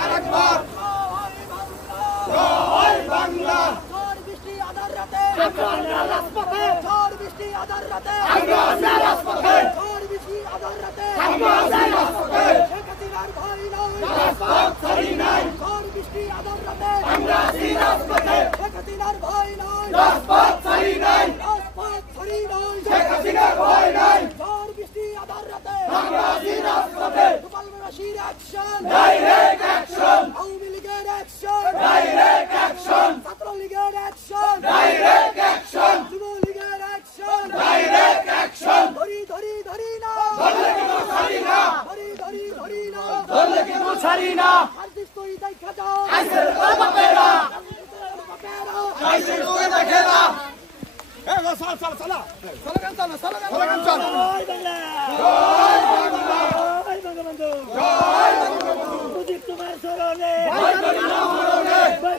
আরেকবার জয় বাংলা ঝড় বৃষ্টি আধার রাতে আমরা রাজপথে ঝড় বৃষ্টি আধার রাতে আমরা রাজপথে ঝড় বৃষ্টি আধার রাতে আমরা রাজপথে শেখ হাসিনার ভয় নাই রাজপথ ছাড়ি নাই ঝড় বৃষ্টি আধার রাতে আমরা রাজপথে শেখ হাসিনার ভয় নাই রাজপথ ছাড়ি নাই রাজপথ ছাড়ি নাই শেখ হাসিনার ভয় নাই ঝড় বৃষ্টি আধার রাতে আমরা রাজপথে গোপাল রাশির অ্যাকশন ডাইরেক্ট অ্যাকশন আওয়ামী লীগের অ্যাকশন ডাইরেক্ট অ্যাকশন ছাত্রলীগের অ্যাকশন ডাইরেক্ট অ্যাকশন যুবলীগের অ্যাকশন ডাইরেক্ট অ্যাকশন ধরি ধরি ধরি না ধরলে কেন ছাড়ি না ধরি ধরি ধরি না ধরলে কেন ছাড়ি না আরদিস তুই দেখা যাও আইসের বাপেরা আইসের তুই দেখা না এ চল চল চল স্লোগান চল স্লোগান চল জয় বাংলা জয় বাংলা জয় বঙ্গবন্ধু জয় বঙ্গবন্ধু মুজিব তোমার শরণে